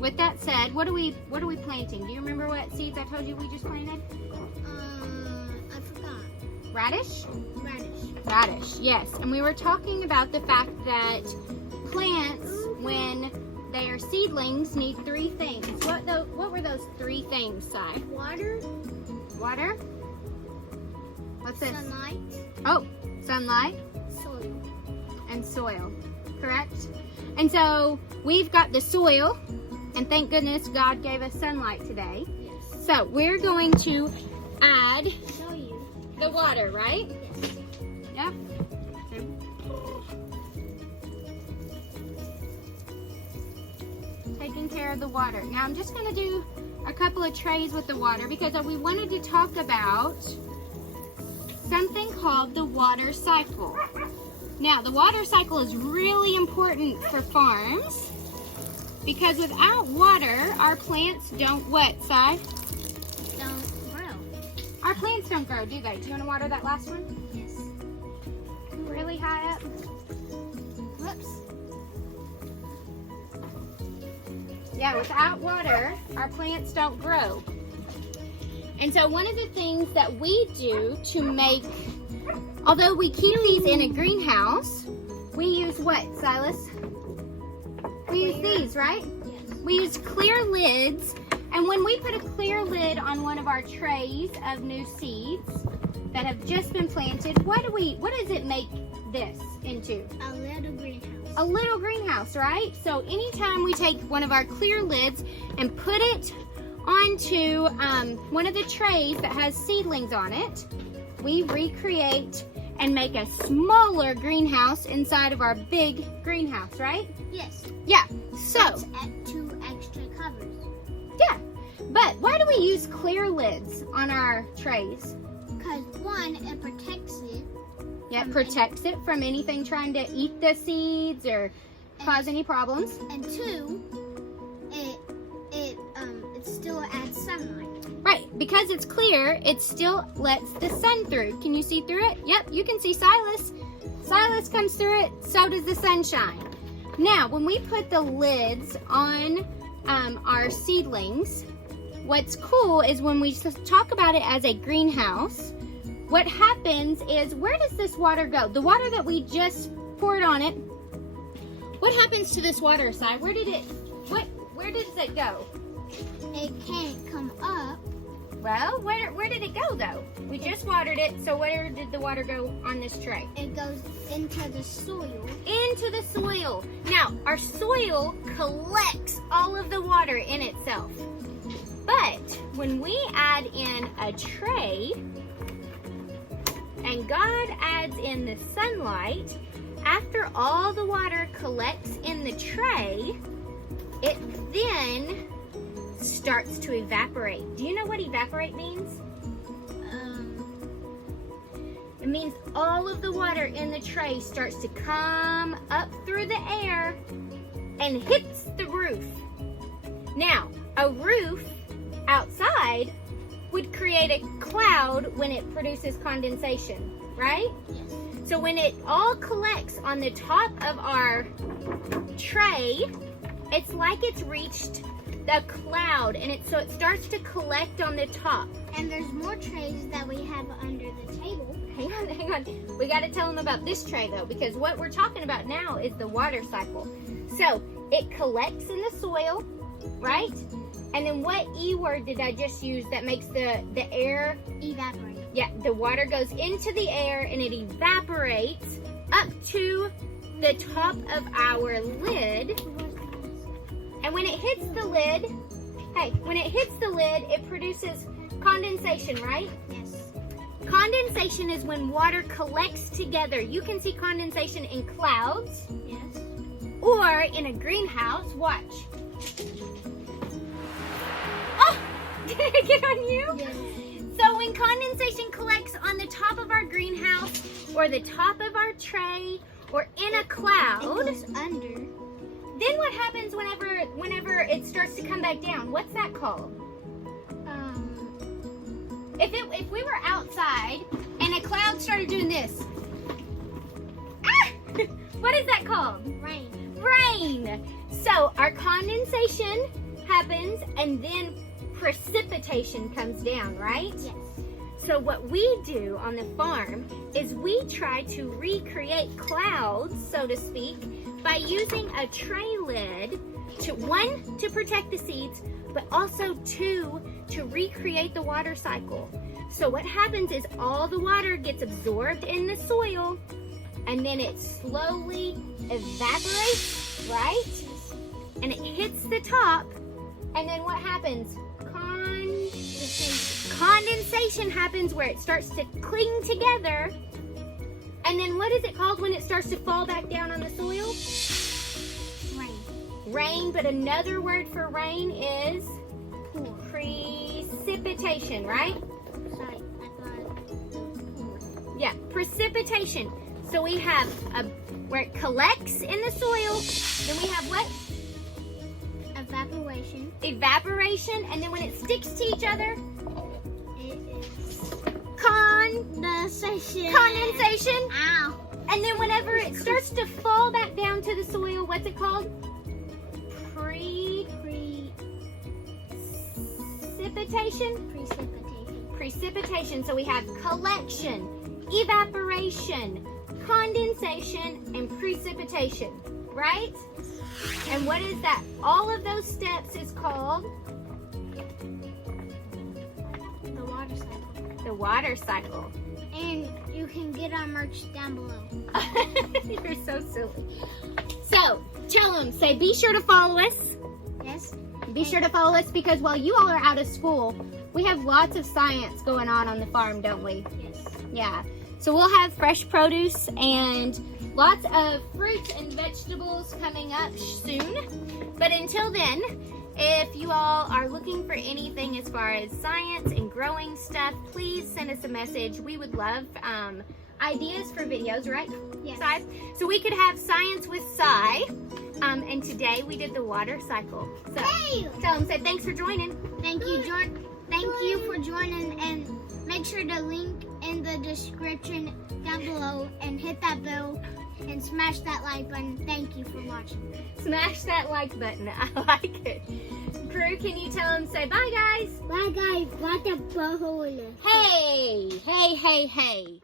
with that said, what are we planting? Do you remember what seeds I told you we just planted? I forgot. Radish? Radish. Radish, yes. And we were talking about the fact that plants, when they are seedlings, need 3 things. What were those 3 things, Si? Water. Water? What's this? Sunlight. Oh, sunlight. Soil. And soil, correct? And so we've got the soil, and thank goodness God gave us sunlight today. Yes. So we're going to add Show you. the water, right? Yes. Yep. Taking care of the water. Now I'm just going to do a couple of trays with the water because we wanted to talk about something called the water cycle. Now the water cycle is really important for farms because without water, our plants don't what, Si? Don't grow. Our plants don't grow, do they? Do you want to water that last one? Yes. Really high up? Whoops. Yeah, without water, our plants don't grow. And so one of the things that we do to make, although we keep these in a greenhouse, we use what, Silas? We use these, right? Yes. We use clear lids, and when we put a clear lid on one of our trays of new seeds that have just been planted, what does it make this into? A little greenhouse. A little greenhouse, right? So anytime we take one of our clear lids and put it onto one of the trays that has seedlings on it, we recreate and make a smaller greenhouse inside of our big greenhouse, right? Yes. Yeah, so. That's 2 extra covers. Yeah, but why do we use clear lids on our trays? Because 1, it protects it. Yeah, it protects it from anything trying to eat the seeds or cause any problems. And 2, it still adds sunlight. Right, because it's clear, it still lets the sun through. Can you see through it? Yep, you can see Silas. Silas comes through it, so does the sunshine. Now, when we put the lids on our seedlings, what's cool is when we talk about it as a greenhouse, what happens is, where does this water go? The water that we just poured on it, what happens to this water, Si? Where does it go? It can't come up. Well, where did it go though? We just watered it, so where did the water go on this tray? It goes into the soil. Into the soil. Now, our soil collects all of the water in itself. But when we add in a tray, and God adds in the sunlight, after all the water collects in the tray, it then starts to evaporate. Do you know what evaporate means? It means all of the water in the tray starts to come up through the air and hits the roof. Now, a roof outside would create a cloud when it produces condensation, right? Yes. So when it all collects on the top of our tray, it's like it's reached the cloud, and so it starts to collect on the top. And there's more trays that we have under the table. Hang on. We got to tell them about this tray though, because what we're talking about now is the water cycle. So it collects in the soil, right? And then what E word did I just use that makes the air Evaporate. Yeah, the water goes into the air and it evaporates up to the top of our lid. And when it hits the lid, it produces condensation, right? Yes. Condensation is when water collects together. You can see condensation in clouds Yes. or in a greenhouse. Watch. Oh, did it get on you? Yes. So when condensation collects on the top of our greenhouse or the top of our tray or in a cloud, It goes under. then what happens whenever it starts to come back down? What's that called? If we were outside and a cloud started doing this, what is that called? Rain. Rain. So our condensation happens, and then precipitation comes down, right? Yes. So what we do on the farm is we try to recreate clouds, so to speak, by using a tray lid to, one, to protect the seeds, but also two, to recreate the water cycle. So what happens is all the water gets absorbed in the soil, and then it slowly evaporates, right? And it hits the top, and then what happens? Condensation happens where it starts to cling together. And then what is it called when it starts to fall back down on the soil? Rain. Rain, but another word for rain is precipitation, right? Sorry, I thought. Yeah, precipitation. So we have where it collects in the soil, then we have what? Evaporation. Evaporation, and then when it sticks to each other, It is condensation. Ow. And then whenever it starts to fall back down to the soil, what's it called? Precipitation? Precipitation. So we have collection, evaporation, condensation, and precipitation, right? And what is that? All of those steps is called The water cycle. the water cycle. And you can get our merch down below. You're so silly. So, tell them, say, be sure to follow us. Yes. Be sure to follow us because while you all are out of school, we have lots of science going on the farm, don't we? Yes. Yeah. So we'll have fresh produce and lots of fruits and vegetables coming up soon. But until then, if you all are looking for anything as far as science and growing stuff, please send us a message. We would love ideas for videos, right? Yes. Si? So we could have science with Si. And today we did the water cycle. So Hey! tell them, say thanks for joining. Thank you, Jordan. Thank you for joining, and make sure to link in the description down below and hit that bell and smash that like button. Thank you for watching. Smash that like button. I like it. Crew, can you tell them, say bye, guys? Bye, guys. Bye, the Hey, hey, hey, hey.